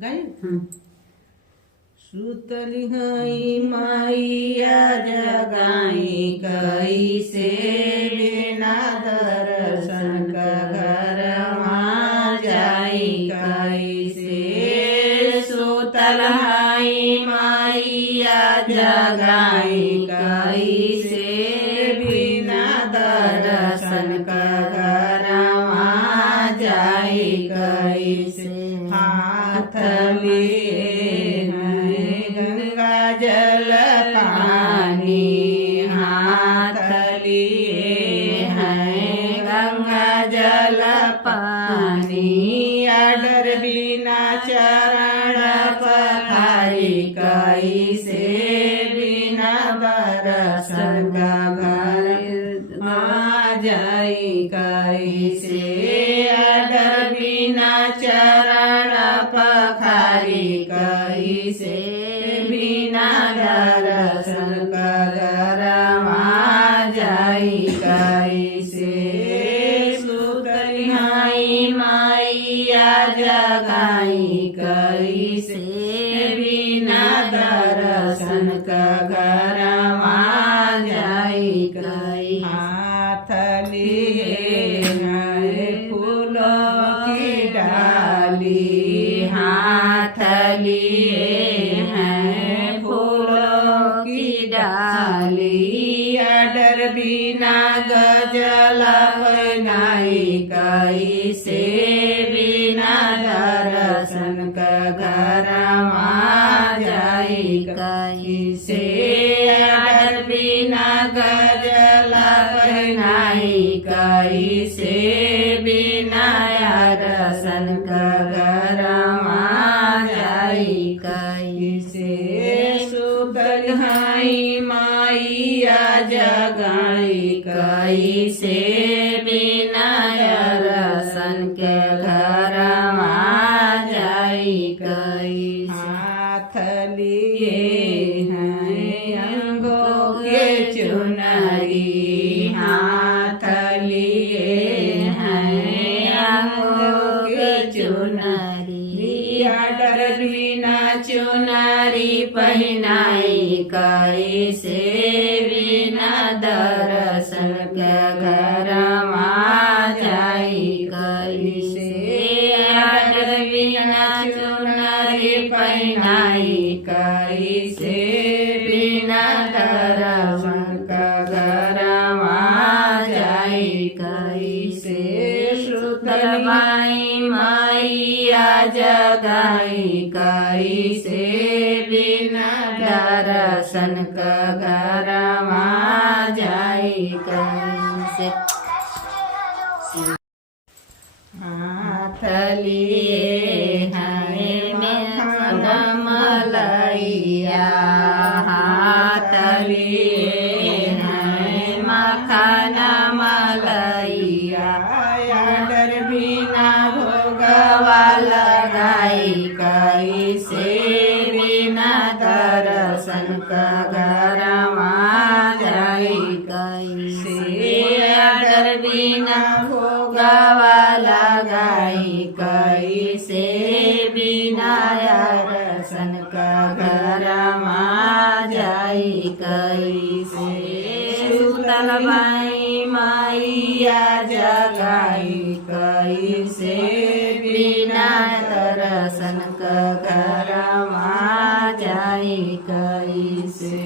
गाय सुतली हई मैया जगाई कैसे बिना दर्शन का घर जाई कैसे सुतल हई मैया जगाई कैसे बिना दर्शन का घर जाई कैसे हाथ लिए गंगा जल पानी हाथ लिए हैं गंगा जल पानी अडर बिना चरण पखारी कैसे बिना दर्शन का घर जाई कैसे अडर बिना चरण पखारी कैसे बिना दर्शन का घर जाई कैसे सुतली हई मैया जगाई कैसे बिना दर्शन का घर जाई कैसे हाथ लिए फूलों की डाली हाथ लिए हैं फूलों की डाली अडर बिना गजल बनाई कैसे बिना दर्शन का घर जाई कैसे अडर बिना गजल बनाई कैसे बिना दर्शन का घर जाई कैसे सुतल हई मैया जगाई कैसे बिना दर्शन के घर जाई कैसे हाथ लिए हैं अंगों के चुनरी हाथ लिए हैं अंगों के चुनरी अडर बिना चुनरी पहनाई कैसे बिना दर्शन के घर जाई कैसे अडर बिना चुनरी पहनाई कैसे बिना दर्शन का घर जाई कैसे सुतल हई मैया जगाई कैसे बिना दर्शन का घर जाई कैसे हाथ लिए हैं मखन मलैया हाथ लिए हैं मखन मलैया अडर बिना भोगवा लगाई कैसे बिना दर्शन का घर जाई कैसे अडर बिना भोगवा लगाई कैसे बिना दर्शन का घर जाई कैसे सुतल हई मैया जगाई कैसे बिना दर्शन का घर जाई कैसे।